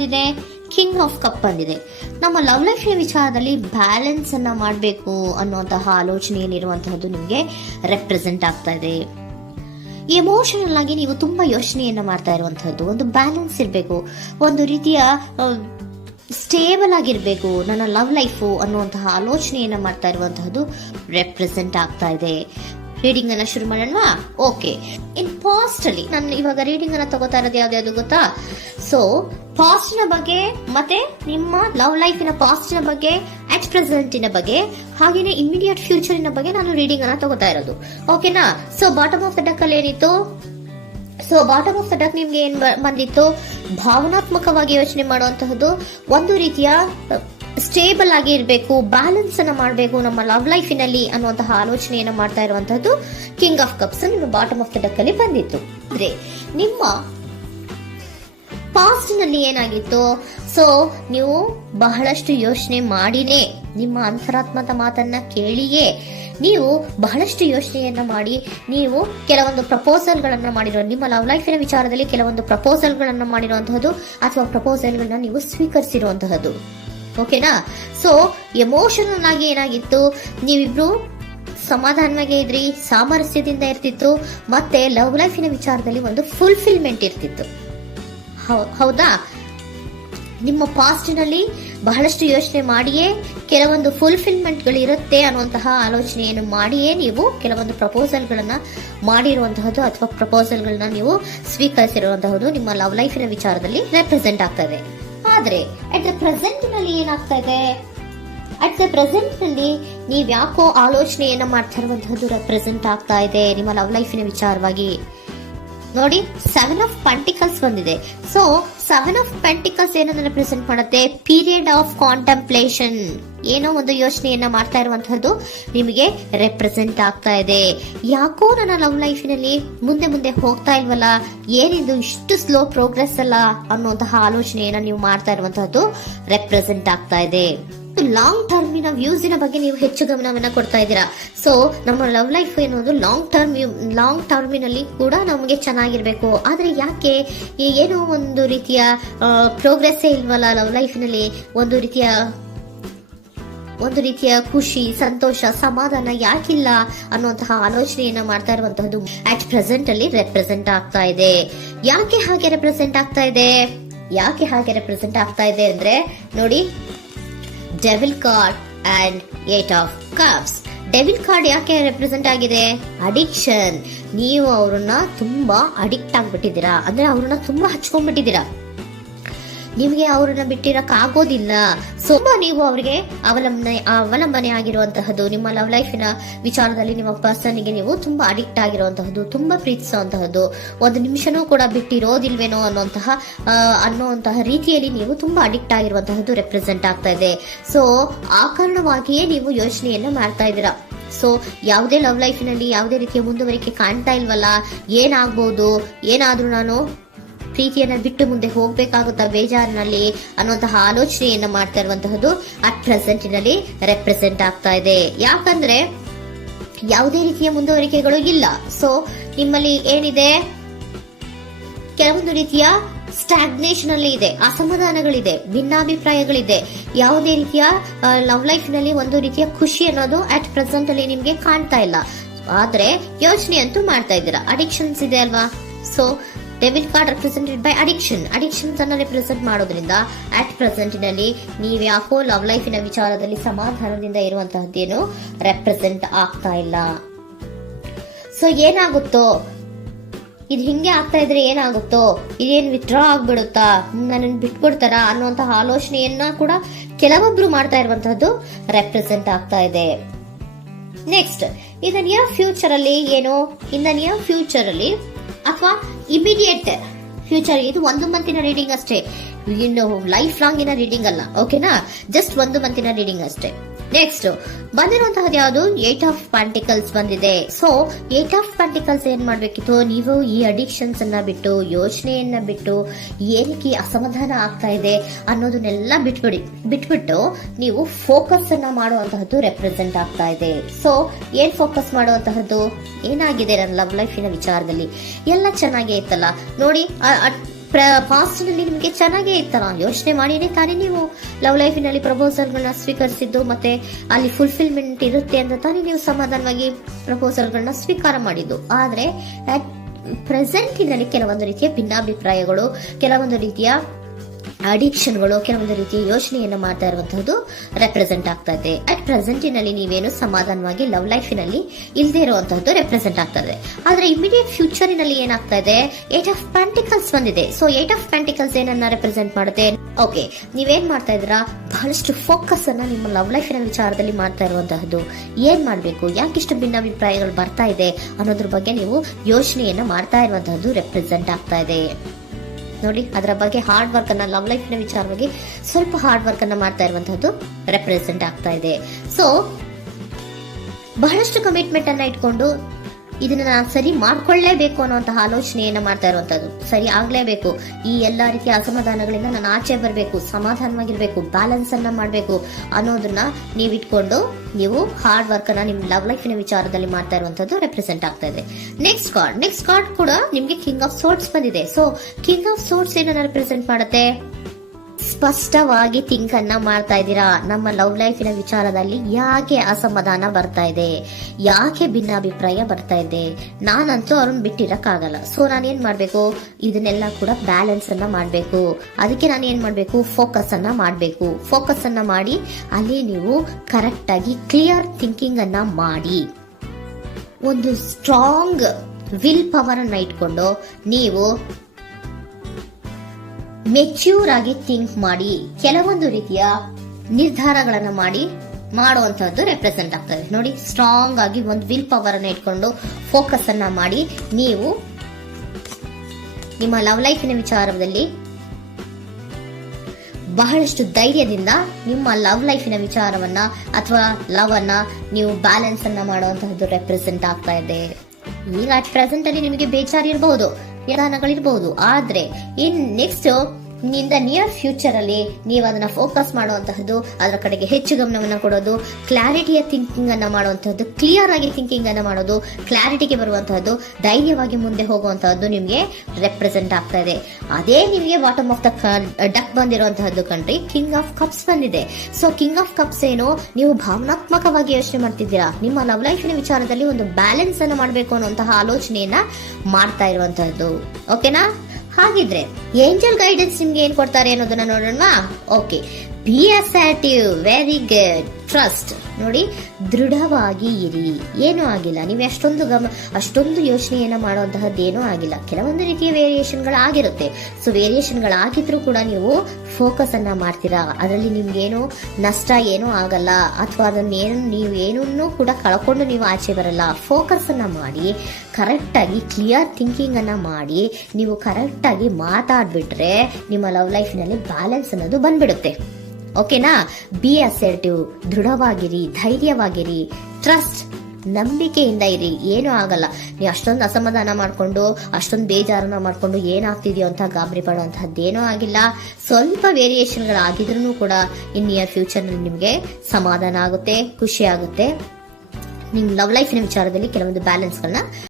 ಬಂದಿದೆ, king of cup ಬಂದಿದೆ. ನಮ್ಮ ಲವ್ ಲೈಫ್ ವಿಚಾರದಲ್ಲಿ ಬ್ಯಾಲೆನ್ಸ್ ಅನ್ನ ಮಾಡಬೇಕು ಅನ್ನುವಂತಹ ಆಲೋಚನೆಯಲ್ಲಿರುವಂತಹದ್ದು ನಿಮಗೆ ರೆಪ್ರೆಸೆಂಟ್ ಆಗ್ತಾ ಇದೆ. ಎಮೋಷನಲ್ ಆಗಿ ನೀವು ತುಂಬಾ ಯೋಚನೆಯನ್ನ ಮಾಡ್ತಾ ಇರುವಂತಹದ್ದು, ಒಂದು ಬ್ಯಾಲೆನ್ಸ್ ಇರಬೇಕು, ಒಂದು ರೀತಿಯ ಸ್ಟೇಬಲ್ ಆಗಿರ್ಬೇಕು ನನ್ನ ಲವ್ ಲೈಫು ಅನ್ನುವಂತಹ ಆಲೋಚನೆಯನ್ನ ಮಾಡ್ತಾ ಇರುವಂತಹದ್ದು ರೆಪ್ರೆಸೆಂಟ್ ಆಗ್ತಾ ಇದೆ. ರೀಡಿಂಗ್ ಅನ್ನ ಶುರು ಮಾಡೋಣ. ಓಕೆ, ಇನ್ ಪಾಸ್ಟ್ ಅಲ್ಲಿ ನಾನು ಇವಾಗ ರೀಡಿಂಗ್ ಅನ್ನ ತಗೋತಾ ಇರೋದು ಯಾವ್ದು ಗೊತ್ತಾ? ಸೊ ಪಾಸ್ಟ್ ನ ಬಗ್ಗೆ ಮತ್ತೆ ನಿಮ್ಮ ಲವ್ ಲೈಫಿನ ಪಾಸ್ಟ್ ನ ಬಗ್ಗೆ, ಅಟ್ ಪ್ರೆಸೆಂಟಿನ ಬಗ್ಗೆ, ಹಾಗೇನೆ ಇಮಿಡಿಯೇಟ್ ಫ್ಯೂಚರಿನ ಬಗ್ಗೆ ನಾನು ರೀಡಿಂಗ್ ಅನ್ನ ತಗೋತಾ ಇರೋದು. ಓಕೆನಾ? So bottom of the duck ಅಲ್ಲಿ ಏನಿತ್ತು? So bottom of the duck ನಿಮ್ಗೆ ಏನ್ ಬಂದಿತ್ತು? ಭಾವನಾತ್ಮಕವಾಗಿ ಯೋಚನೆ ಮಾಡುವಂತಹದ್ದು, ಒಂದು ರೀತಿಯ ಸ್ಟೇಬಲ್ ಆಗಿ ಇರಬೇಕು, ಬ್ಯಾಲೆನ್ಸ್ ಅನ್ನ ಮಾಡಬೇಕು ನಮ್ಮ ಲವ್ ಲೈಫಿನಲ್ಲಿ ಅನ್ನುವಂತಹ ಆಲೋಚನೆಯನ್ನ ಮಾಡ್ತಾ ಇರುವಂತಹದ್ದು ಕಿಂಗ್ ಆಫ್ ಕಪ್ಸ್ ನಿಮ್ಮ ಬಾಟಮ್ ಆಫ್ ದ ಡಕ್ ಅಲ್ಲಿ ಬಂದಿತ್ತು. ಅಂದ್ರೆ ನಿಮ್ಮ ಪಾಸ್ಟ್ ನಲ್ಲಿ ಏನಾಗಿತ್ತು? ಸೊ ನೀವು ಬಹಳಷ್ಟು ಯೋಚನೆ ಮಾಡಿನೇ, ನಿಮ್ಮ ಅಂತರಾತ್ಮದ ಮಾತನ್ನ ಕೇಳಿಯೇ ನೀವು ಬಹಳಷ್ಟು ಯೋಚನೆಯನ್ನ ಮಾಡಿ ನೀವು ಕೆಲವೊಂದು ಪ್ರಪೋಸಲ್ ಗಳನ್ನ ಮಾಡಿರೋ, ನಿಮ್ಮ ಲವ್ ಲೈಫಿನ ವಿಚಾರದಲ್ಲಿ ಕೆಲವೊಂದು ಪ್ರಪೋಸಲ್ ಗಳನ್ನ ಮಾಡಿರುವಂತಹದ್ದು ಅಥವಾ ಪ್ರಪೋಸಲ್ ಗಳನ್ನ ನೀವು ಸ್ವೀಕರಿಸಿರುವಂತಹದ್ದು. ಓಕೆನಾ? ಸೊ ಎಮೋಷನಲ್ ಆಗಿ ಏನಾಗಿತ್ತು? ನೀವಿಬ್ರು ಸಮಾಧಾನವಾಗಿ ಇದ್ರಿ, ಸಾಮರಸ್ಯದಿಂದ ಇರ್ತಿತ್ತು, ಮತ್ತೆ ಲವ್ ಲೈಫಿನ ವಿಚಾರದಲ್ಲಿ ಒಂದು ಫುಲ್ಫಿಲ್ಮೆಂಟ್ ಇರ್ತಿತ್ತು. ಹೌದಾ? ನಿಮ್ಮ ಪಾಸ್ಟ್ ನಲ್ಲಿ ಬಹಳಷ್ಟು ಯೋಚನೆ ಮಾಡಿಯೇ ಕೆಲವೊಂದು ಫುಲ್ಫಿಲ್ಮೆಂಟ್ ಗಳಿರುತ್ತೆ ಅನ್ನುವಂತಹ ಆಲೋಚನೆಯನ್ನು ಮಾಡಿಯೇ ನೀವು ಕೆಲವೊಂದು ಪ್ರಪೋಸಲ್ ಗಳನ್ನ ಮಾಡಿರುವಂತಹದ್ದು ಅಥವಾ ಪ್ರಪೋಸಲ್ ಗಳನ್ನ ನೀವು ಸ್ವೀಕರಿಸಿರುವಂತಹದ್ದು ನಿಮ್ಮ ಲವ್ ಲೈಫಿನ ವಿಚಾರದಲ್ಲಿ ರೆಪ್ರೆಸೆಂಟ್ ಆಗ್ತಾ ಇದೆ. ಆದ್ರೆ ಅಟ್ ದ ಪ್ರೆಸೆಂಟ್ ನಲ್ಲಿ ಏನಾಗ್ತಾ ಇದೆ? ಅಟ್ ದ ಪ್ರೆಸೆಂಟ್ ನಲ್ಲಿ ನೀವ್ ಯಾಕೋ ಆಲೋಚನೆಯನ್ನ ಮಾಡ್ತಾ ಇರುವಂತಹದ್ದು ರೆಪ್ರೆಸೆಂಟ್ ಆಗ್ತಾ ಇದೆ ನಿಮ್ಮ ಲವ್ ಲೈಫಿನ ವಿಚಾರವಾಗಿ. ನೋಡಿ, 7 ಆಫ್ ಪೆಂಟಿಕಲ್ಸ್ ಬಂದಿದೆ. ಸೊ 7 ಆಫ್ ಪೆಂಟಿಕಲ್ಸ್ ಏನನ್ನ ರೆಪ್ರೆಸೆಂಟ್ ಮಾಡುತ್ತೆ? Period of contemplation. ಏನೋ ಒಂದು ಯೋಚನೆಯನ್ನ ಮಾಡ್ತಾ ಇರುವಂತಹದ್ದು ನಿಮಗೆ ರೆಪ್ರೆಸೆಂಟ್ ಆಗ್ತಾ ಇದೆ. ಯಾಕೋ ನನ್ನ ಲವ್ ಲೈಫಿನಲ್ಲಿ ಮುಂದೆ ಮುಂದೆ ಹೋಗ್ತಾ ಇಲ್ವಲ್ಲ, ಏನಿದು ಇಷ್ಟು ಸ್ಲೋ ಪ್ರೋಗ್ರೆಸ್ ಅಲ್ಲ ಅನ್ನುವಂತಹ ಆಲೋಚನೆಯನ್ನ ನೀವು ಮಾಡ್ತಾ ಇರುವಂತಹದ್ದು ರೆಪ್ರೆಸೆಂಟ್ ಆಗ್ತಾ ಇದೆ. ಲಾಂಗ್ ಟರ್ಮಿನ ವ್ಯೂಸಿನ ಬಗ್ಗೆ ನೀವು ಹೆಚ್ಚು ಗಮನವನ್ನ ಕೊಡ್ತಾ ಇದ್ದೀರಾ. ಸೊ ನಮ್ಮ ಲವ್ ಲೈಫ್ ಏನೋದು ಲಾಂಗ್ ಟರ್ಮಿನಲ್ಲಿ ಕೂಡ ನಮಗೆ ಚೆನ್ನಾಗಿರ್ಬೇಕು. ಆದ್ರೆ ಯಾಕೆ ಏನೋ ಒಂದು ರೀತಿಯ ಪ್ರೋಗ್ರೆಸ್ ಇಲ್ವಲ್ಲ ಲವ್ ಲೈಫಿನಲ್ಲಿ, ಒಂದು ರೀತಿಯ ಖುಷಿ, ಸಂತೋಷ, ಸಮಾಧಾನ ಯಾಕಿಲ್ಲ ಅನ್ನುವಂತಹ ಆಲೋಚನೆಯನ್ನ ಮಾಡ್ತಾ ಇರುವಂತಹದ್ದು ಅಟ್ ಪ್ರೆಸೆಂಟ್ ಅಲ್ಲಿ ರೆಪ್ರೆಸೆಂಟ್ ಆಗ್ತಾ ಇದೆ. ಯಾಕೆ ಹಾಗೆ ರೆಪ್ರೆಸೆಂಟ್ ಆಗ್ತಾ ಇದೆ ಅಂದ್ರೆ ನೋಡಿ, devil card and 8 of cups. Devil card ಯಾಕೆ ರೆಪ್ರೆಸೆಂಟ್ ಆಗಿದೆ? ಅಡಿಕ್ಷನ್. ನೀವು ಅವ್ರನ್ನ ತುಂಬಾ ಅಡಿಕ್ಟ್ ಆಗ್ಬಿಟ್ಟಿದ್ದೀರಾ, ಅಂದ್ರೆ ಅವ್ರನ್ನ ತುಂಬಾ ಹಚ್ಕೊಂಡ್ಬಿಟ್ಟಿದ್ದೀರಾ, ನಿಮಗೆ ಅವ್ರನ್ನ ಬಿಟ್ಟಿರಕ್ ಆಗೋದಿಲ್ಲ. ಸೊ ನೀವು ಅವ್ರಿಗೆ ಅವಲಂಬನೆ ಆಗಿರುವಂತಹದ್ದು, ನಿಮ್ಮ ಲವ್ ಲೈಫಿನ ವಿಚಾರದಲ್ಲಿ ನಿಮ್ಮ ಪರ್ಸನ್ಗೆ ನೀವು ತುಂಬಾ ಅಡಿಕ್ಟ್ ಆಗಿರುವಂತಹದ್ದು, ತುಂಬಾ ಪ್ರೀತಿಸುವಂತಹದ್ದು, ಒಂದು ನಿಮಿಷನೂ ಕೂಡ ಬಿಟ್ಟಿರೋದಿಲ್ವೇನೋ ಅನ್ನುವಂತಹ ರೀತಿಯಲ್ಲಿ ನೀವು ತುಂಬಾ ಅಡಿಕ್ಟ್ ಆಗಿರುವಂತಹದ್ದು ರೆಪ್ರೆಸೆಂಟ್ ಆಗ್ತಾ ಇದೆ. ಸೊ ಆ ಕಾರಣವಾಗಿಯೇ ನೀವು ಯೋಚನೆಯನ್ನ ಮಾಡ್ತಾ ಇದ್ದೀರಾ. ಸೊ ಯಾವುದೇ ಲವ್ ಲೈಫಿನಲ್ಲಿ ಯಾವುದೇ ರೀತಿಯ ಮುಂದುವರಿಕೆ ಕಾಣ್ತಾ ಇಲ್ವಲ್ಲ, ಏನಾಗ್ಬೋದು, ಏನಾದ್ರೂ ನಾನು ಪ್ರೀತಿಯನ್ನ ಬಿಟ್ಟು ಮುಂದೆ ಹೋಗ್ಬೇಕಾಗುತ್ತಾ ಬೇಜಾರಿನಲ್ಲಿ ಅನ್ನುವಂತಹ ಆಲೋಚನೆಯನ್ನ ಮಾಡ್ತಾ ಇರುವಂತಹದ್ದು ಅಟ್ ಪ್ರೆಸೆಂಟಿನಲ್ಲಿ ರೆಪ್ರೆಸೆಂಟ್ ಆಗ್ತಾ ಇದೆ. ಯಾಕಂದ್ರೆ ಯಾವುದೇ ರೀತಿಯ ಮುಂದುವರಿಕೆಗಳು ಇಲ್ಲ. ಸೊ ನಿಮ್ಮಲ್ಲಿ ಏನಿದೆ? ಕೆಲವೊಂದು ರೀತಿಯ ಸ್ಟಾಗ್ನೇಷನ್ ಅಲ್ಲಿ ಇದೆ, ಅಸಮಾಧಾನಗಳಿದೆ, ಭಿನ್ನಾಭಿಪ್ರಾಯಗಳಿದೆ. ಯಾವುದೇ ರೀತಿಯ ಲವ್ ಲೈಫ್ ನಲ್ಲಿ ಒಂದು ರೀತಿಯ ಖುಷಿ ಅನ್ನೋದು ಅಟ್ ಪ್ರೆಸೆಂಟ್ ಅಲ್ಲಿ ನಿಮ್ಗೆ ಕಾಣ್ತಾ ಇಲ್ಲ. ಆದ್ರೆ ಯೋಚನೆ ಅಂತೂ ಮಾಡ್ತಾ ಇದ್ದೀರಾ. ಅಡಿಕ್ಷನ್ಸ್ ಇದೆ ಅಲ್ವಾ? So devil card represented by addictions ಅನ್ನ ರೆಪ್ರೆಸೆಂಟ್ ಮಾಡೋದ್ರಿಂದ ಅಟ್ ಪ್ರೆಸೆಂಟಿನಲ್ಲಿ ನೀವು ಯಾಕೋ ಲವ್ ಲೈಫಿನ ವಿಚಾರದಲ್ಲಿ ಸಮಾಧಾನದಿಂದ ಇರುವಂತಹದ್ದೇನು ರೆಪ್ರೆಸೆಂಟ್ ಆಗ್ತಾ ಇಲ್ಲ. ಸೊ ಏನಾಗುತ್ತೋ, ಇದು ಹಿಂಗೆ ಆಗ್ತಾ ಇದ್ರೆ ಏನಾಗುತ್ತೋ, ಇದೇನ್ ವಿತ್ಡ್ರಾ ಆಗ್ಬಿಡುತ್ತಾ, ನನ್ನನ್ನು ಬಿಟ್ಕೊಡ್ತಾರ ಅನ್ನುವಂತಹ ಆಲೋಚನೆಯನ್ನ ಕೂಡ ಕೆಲವೊಬ್ರು ಮಾಡ್ತಾ ಇರುವಂತಹದ್ದು ರೆಪ್ರೆಸೆಂಟ್ ಆಗ್ತಾ ಇದೆ. Next, in the near future ಅಲ್ಲಿ ಅಥವಾ ಇಮಿಡಿಯೇಟ್ ಫ್ಯೂಚರ್, ಇದು 1 ಮಂತಿನ ರೀಡಿಂಗ್ ಅಷ್ಟೇ, ಇನ್ನು ಲೈಫ್ ಲಾಂಗ್ ಇನ ರೀಡಿಂಗ್ ಅಲ್ಲ. ಓಕೆನಾ? ಜಸ್ಟ್ 1 ಮಂತಿನ ರೀಡಿಂಗ್ ಅಷ್ಟೇ. ನೆಕ್ಸ್ಟ್ ಬಂದಿರುವಂತಹದ್ದು ಯಾವುದು? 8 ಆಫ್ ಪೆಂಟಿಕಲ್ಸ್ ಬಂದಿದೆ. ಸೊ 8 ಆಫ್ ಪೆಂಟಿಕಲ್ಸ್ ಏನ್ ಮಾಡ್ಬೇಕಿತ್ತು? ನೀವು ಈ ಅಡಿಕ್ಷನ್ಸ್ ಅನ್ನ ಬಿಟ್ಟು, ಯೋಚನೆಯನ್ನ ಬಿಟ್ಟು, ಏನಕ್ಕೆ ಅಸಮಾಧಾನ ಆಗ್ತಾ ಇದೆ ಅನ್ನೋದನ್ನೆಲ್ಲ ಬಿಟ್ಬಿಟ್ಟು ನೀವು ಫೋಕಸ್ ಅನ್ನ ಮಾಡುವಂತಹದ್ದು ರೆಪ್ರೆಸೆಂಟ್ ಆಗ್ತಾ ಇದೆ. ಸೊ ಏನ್ ಫೋಕಸ್ ಮಾಡುವಂತಹದ್ದು? ಏನಾಗಿದೆ ನನ್ನ ಲವ್ ಲೈಫಿನ ವಿಚಾರದಲ್ಲಿ? ಎಲ್ಲ ಚೆನ್ನಾಗೇ ಇತ್ತಲ್ಲ ನೋಡಿ, ಪಾಸ್ಟ್ ನಲ್ಲಿ ನಿಮಗೆ ಚೆನ್ನಾಗೇ ಇತ್ತಲ್ಲ, ಯೋಚನೆ ಮಾಡಿನೇ ತಾನೇ ನೀವು ಲವ್ ಲೈಫಿನಲ್ಲಿ ಪ್ರಪೋಸಲ್ಗಳನ್ನ ಸ್ವೀಕರಿಸಿದ್ದು, ಮತ್ತೆ ಅಲ್ಲಿ ಫುಲ್ಫಿಲ್ಮೆಂಟ್ ಇರುತ್ತೆ ಅಂತ ತಾನೇ ನೀವು ಸಮಾಧಾನವಾಗಿ ಪ್ರಪೋಸಲ್ಗಳನ್ನ ಸ್ವೀಕಾರ ಮಾಡಿದ್ದು. ಆದ್ರೆ ಪ್ರೆಸೆಂಟಿನಲ್ಲಿ ಕೆಲವೊಂದು ರೀತಿಯ ಭಿನ್ನಾಭಿಪ್ರಾಯಗಳು, ಕೆಲವೊಂದು ರೀತಿಯ ಅಡಿಕ್ಷನ್ಗಳು, ಕೆಲವೊಂದು ರೀತಿಯ ಯೋಚನೆಯನ್ನು ಮಾಡ್ತಾ ಇರುವಂತಹದ್ದು ರೆಪ್ರೆಸೆಂಟ್ ಆಗ್ತಾ ಇದೆ. ಅಟ್ ಪ್ರೆಸೆಂಟಿನಲ್ಲಿ ನೀವೇನು ಸಮಾಧಾನವಾಗಿ ಲವ್ ಲೈಫಿನಲ್ಲಿ ಇಲ್ಲದೆ ಇರುವಂತಹದ್ದು ರೆಪ್ರೆಸೆಂಟ್ ಆಗ್ತಾ ಇದೆ. ಆದ್ರೆ ಇಮಿಡಿಯೇಟ್ ಫ್ಯೂಚರಿನಲ್ಲಿ ಏನಾಗ್ತಾ ಇದೆ, 8 ಆಫ್ ಪೆಂಟಿಕಲ್ಸ್ ಬಂದಿದೆ. ಸೊ 8 ಆಫ್ ಪೆಂಟಿಕಲ್ಸ್ ಏನನ್ನ ರೆಪ್ರೆಸೆಂಟ್ ಮಾಡುತ್ತೆ? ಓಕೆ, ನೀವೇನ್ ಮಾಡ್ತಾ ಇದ್ದೀರಾ, ಬಹಳಷ್ಟು ಫೋಕಸ್ ಅನ್ನ ನಿಮ್ಮ ಲವ್ ಲೈಫಿನ ವಿಚಾರದಲ್ಲಿ ಮಾಡ್ತಾ ಇರುವಂತಹದ್ದು. ಏನ್ ಮಾಡ್ಬೇಕು, ಯಾಕಿಷ್ಟು ಭಿನ್ನಾಭಿಪ್ರಾಯಗಳು ಬರ್ತಾ ಇದೆ ಅನ್ನೋದ್ರ ಬಗ್ಗೆ ನೀವು ಯೋಚನೆಯನ್ನ ಮಾಡ್ತಾ ಇರುವಂತಹದ್ದು ರೆಪ್ರೆಸೆಂಟ್ ಆಗ್ತಾ ಇದೆ. ನೋಡಿ, ಅದರ ಬಗ್ಗೆ ಹಾರ್ಡ್ ವರ್ಕ್ ಅನ್ನ, ಲವ್ ಲೈಫ್ ನ ವಿಚಾರವಾಗಿ ಸ್ವಲ್ಪ ಹಾರ್ಡ್ ವರ್ಕ್ ಅನ್ನ ಮಾಡ್ತಾ ಇರುವಂತಹದ್ದು ರೆಪ್ರೆಸೆಂಟ್ ಆಗ್ತಾ ಇದೆ. ಸೊ ಬಹಳಷ್ಟು ಕಮಿಟ್ಮೆಂಟ್ ಅನ್ನ ಇಟ್ಕೊಂಡು ಇದನ್ನ ನಾನು ಸರಿ ಮಾಡ್ಕೊಳ್ಳೇಬೇಕು ಅನ್ನುವಂತಹ ಆಲೋಚನೆಯನ್ನ ಮಾಡ್ತಾ ಇರುವಂತದ್ದು. ಸರಿ ಆಗ್ಲೇಬೇಕು, ಈ ಎಲ್ಲಾ ರೀತಿಯ ಅಸಮಾಧಾನಗಳಿಂದ ನಾನು ಆಚೆ ಬರಬೇಕು, ಸಮಾಧಾನವಾಗಿರ್ಬೇಕು, ಬ್ಯಾಲೆನ್ಸ್ ಅನ್ನ ಮಾಡಬೇಕು ಅನ್ನೋದನ್ನ ನೀವು ಇಟ್ಕೊಂಡು ನೀವು ಹಾರ್ಡ್ ವರ್ಕ್ ಅನ್ನ ನಿಮ್ ಲವ್ ಲೈಫಿನ ವಿಚಾರದಲ್ಲಿ ಮಾಡ್ತಾ ಇರುವಂತದ್ದು ರೆಪ್ರೆಸೆಂಟ್ ಆಗ್ತಾ ಇದೆ. ನೆಕ್ಸ್ಟ್ ಕಾರ್ಡ್ ಕೂಡ ನಿಮ್ಗೆ ಕಿಂಗ್ ಆಫ್ ಸೋರ್ಟ್ಸ್ ಬಂದಿದೆ. ಸೊ ಕಿಂಗ್ ಆಫ್ ಸೋರ್ಟ್ಸ್ ಏನನ್ನ ರೆಪ್ರೆಸೆಂಟ್ ಮಾಡುತ್ತೆ? ಸ್ಪಷ್ಟವಾಗಿ ಥಿಂಕ್ ಅನ್ನ ಮಾಡ್ತಾ ಇದ್ದೀರಾ. ನಮ್ಮ ಲವ್ ಲೈಫಿನ ವಿಚಾರದಲ್ಲಿ ಯಾಕೆ ಅಸಮಾಧಾನ ಬರ್ತಾ ಇದೆ, ಯಾಕೆ ಭಿನ್ನಾಭಿಪ್ರಾಯ ಬರ್ತಾ ಇದೆ, ನಾನಂತೂ ಅವ್ರನ್ನ ಬಿಟ್ಟಿರಕ್ಕಾಗಲ್ಲ. ಸೊ ನಾನೇನ್ ಮಾಡ್ಬೇಕು, ಇದನ್ನೆಲ್ಲ ಕೂಡ ಬ್ಯಾಲೆನ್ಸ್ ಅನ್ನ ಮಾಡ್ಬೇಕು. ಅದಕ್ಕೆ ನಾನು ಏನ್ ಮಾಡ್ಬೇಕು, ಫೋಕಸ್ ಅನ್ನ ಮಾಡ್ಬೇಕು. ಫೋಕಸ್ ಅನ್ನ ಮಾಡಿ ಅಲ್ಲಿ ನೀವು ಕರೆಕ್ಟ್ ಆಗಿ ಕ್ಲಿಯರ್ ಥಿಂಕಿಂಗ್ ಅನ್ನ ಮಾಡಿ, ಒಂದು ಸ್ಟ್ರಾಂಗ್ ವಿಲ್ ಪವರ್ ಅನ್ನ ಇಟ್ಕೊಂಡು ನೀವು ಮೆಚ್ಯೂರ್ ಆಗಿ ಥಿಂಕ್ ಮಾಡಿ ಕೆಲವೊಂದು ರೀತಿಯ ನಿರ್ಧಾರಗಳನ್ನ ಮಾಡುವಂತಹದ್ದು ರೆಪ್ರೆಸೆಂಟ್ ಆಗ್ತದೆ. ನೋಡಿ, ಸ್ಟ್ರಾಂಗ್ ಆಗಿ ಒಂದು ವಿಲ್ ಪವರ್ ಅನ್ನ ಇಟ್ಕೊಂಡು ಫೋಕಸ್ ಅನ್ನ ಮಾಡಿ ನೀವು ನಿಮ್ಮ ಲವ್ ಲೈಫಿನ ವಿಚಾರದಲ್ಲಿ ಬಹಳಷ್ಟು ಧೈರ್ಯದಿಂದ ನಿಮ್ಮ ಲವ್ ಲೈಫಿನ ವಿಚಾರವನ್ನ ಅಥವಾ ಲವ್ ಅನ್ನ ನೀವು ಬ್ಯಾಲೆನ್ಸ್ ಅನ್ನ ಮಾಡುವಂತಹದ್ದು ರೆಪ್ರೆಸೆಂಟ್ ಆಗ್ತಾ ಇದೆ. ಈಗ ಅಟ್ ಪ್ರೆಸೆಂಟ್ ಅಲ್ಲಿ ನಿಮಗೆ ಬೇಜಾರಿರಬಹುದು, ವಿಧಾನಗಳಿರಬಹುದು, ಆದ್ರೆ ಇನ್ ನೆಕ್ಸ್ಟ್ ನಿಂದ ನಿಯರ್ ಫ್ಯೂಚರ್ ಅಲ್ಲಿ ನೀವು ಅದನ್ನ ಫೋಕಸ್ ಮಾಡುವಂತಹದ್ದು, ಅದರ ಕಡೆಗೆ ಹೆಚ್ಚು ಗಮನವನ್ನ ಕೊಡೋದು, ಕ್ಲಾರಿಟಿಯ ಥಿಂಕಿಂಗ್ ಅನ್ನ ಮಾಡುವಂತಹದ್ದು, ಕ್ಲಿಯರ್ ಆಗಿ ಥಿಂಕಿಂಗ್ ಅನ್ನ ಮಾಡೋದು, ಕ್ಲಾರಿಟಿಗೆ ಬರುವಂತಹದ್ದು, ಧೈರ್ಯವಾಗಿ ಮುಂದೆ ಹೋಗುವಂತಹದ್ದು ನಿಮ್ಗೆ ರೆಪ್ರೆಸೆಂಟ್ ಆಗ್ತಾ ಇದೆ. ಅದೇ ನಿಮಗೆ ಬಾಟಮ್ ಆಫ್ ದ ಡಕ್ ಬಂದಿರುವಂತಹದ್ದು ಕಂಡ್ರಿ, ಕಿಂಗ್ ಆಫ್ ಕಪ್ಸ್ ಬಂದಿದೆ. ಸೊ ಕಿಂಗ್ ಆಫ್ ಕಪ್ಸ್ ಏನು, ನೀವು ಭಾವನಾತ್ಮಕವಾಗಿ ಯೋಚನೆ ಮಾಡ್ತಿದ್ದೀರಾ, ನಿಮ್ಮ ಲವ್ ಲೈಫಿನ ವಿಚಾರದಲ್ಲಿ ಒಂದು ಬ್ಯಾಲೆನ್ಸ್ ಅನ್ನ ಮಾಡಬೇಕು ಅನ್ನುವಂತಹ ಆಲೋಚನೆಯನ್ನ ಮಾಡ್ತಾ ಇರುವಂತಹದ್ದು. ಓಕೆನಾ? ಹಾಗಿದ್ರೆ ಏಂಜಲ್ ಗೈಡೆನ್ಸ್ ನಿಮ್ಗೆ ಏನ್ ಕೊಡ್ತಾರೆ ಅನ್ನೋದನ್ನ ನೋಡೋಣ. Okay, B assertive, very good, trust. ನೋಡಿ, ದೃಢವಾಗಿ ಇರಿ, ಏನೂ ಆಗಿಲ್ಲ. ನೀವು ಅಷ್ಟೊಂದು ಯೋಚನೆಯನ್ನ ಮಾಡುವಂತಹದ್ದು ಏನೂ ಆಗಿಲ್ಲ. ಕೆಲವೊಂದು ರೀತಿಯ ವೇರಿಯೇಷನ್ಗಳಾಗಿರುತ್ತೆ. ಸೊ ವೇರಿಯೇಷನ್ಗಳಾಗಿದ್ರೂ ಕೂಡ ನೀವು ಫೋಕಸ್ ಅನ್ನ ಮಾಡ್ತೀರಾ, ಅದರಲ್ಲಿ ನಿಮ್ಗೇನು ನಷ್ಟ ಏನೂ ಆಗಲ್ಲ, ಅಥವಾ ನೀವು ಏನನ್ನೂ ಕೂಡ ಕಳ್ಕೊಂಡು ನೀವು ಆಚೆ ಬರಲ್ಲ. ಫೋಕಸ್ ಅನ್ನ ಮಾಡಿ ಕರೆಕ್ಟ್ ಆಗಿ ಕ್ಲಿಯರ್ ಥಿಂಕಿಂಗ್ ಅನ್ನ ಮಾಡಿ ನೀವು ಕರೆಕ್ಟ್ ಆಗಿ ಮಾತಾಡ್ಬಿಟ್ರೆ ನಿಮ್ಮ ಲವ್ ಲೈಫ್ನಲ್ಲಿ ಬ್ಯಾಲೆನ್ಸ್ ಅನ್ನೋದು ಬಂದ್ಬಿಡುತ್ತೆ. ಓಕೆನಾ? ಬಿ ಅಸರ್ಟಿವ್, ದೃಢವಾಗಿರಿ, ಧೈರ್ಯವಾಗಿರಿ, ಟ್ರಸ್ಟ್, ನಂಬಿಕೆಯಿಂದ ಇರಿ, ಏನೂ ಆಗಲ್ಲ. ನೀವು ಅಷ್ಟೊಂದು ಅಸಮಾಧಾನ ಮಾಡ್ಕೊಂಡು ಅಷ್ಟೊಂದು ಬೇಜಾರನ್ನ ಮಾಡ್ಕೊಂಡು ಏನಾಗ್ತಿದೆಯೋ ಅಂತ ಗಾಬರಿ ಪಡುವಂತಹದ್ದೇನೂ ಆಗಿಲ್ಲ. ಸ್ವಲ್ಪ ವೇರಿಯೇಷನ್ಗಳಾಗಿದ್ರೂ ಕೂಡ ಇನ್ ನಿಯರ್ ಫ್ಯೂಚರ್ ನಲ್ಲಿ ನಿಮಗೆ ಸಮಾಧಾನ ಆಗುತ್ತೆ, ಖುಷಿ ಆಗುತ್ತೆ. ನಿಮ್ ಲವ್ ಲೈಫಿನ ವಿಚಾರದಲ್ಲಿ ಕೆಲವೊಂದು ಬ್ಯಾಲೆನ್ಸ್ಗಳನ್ನ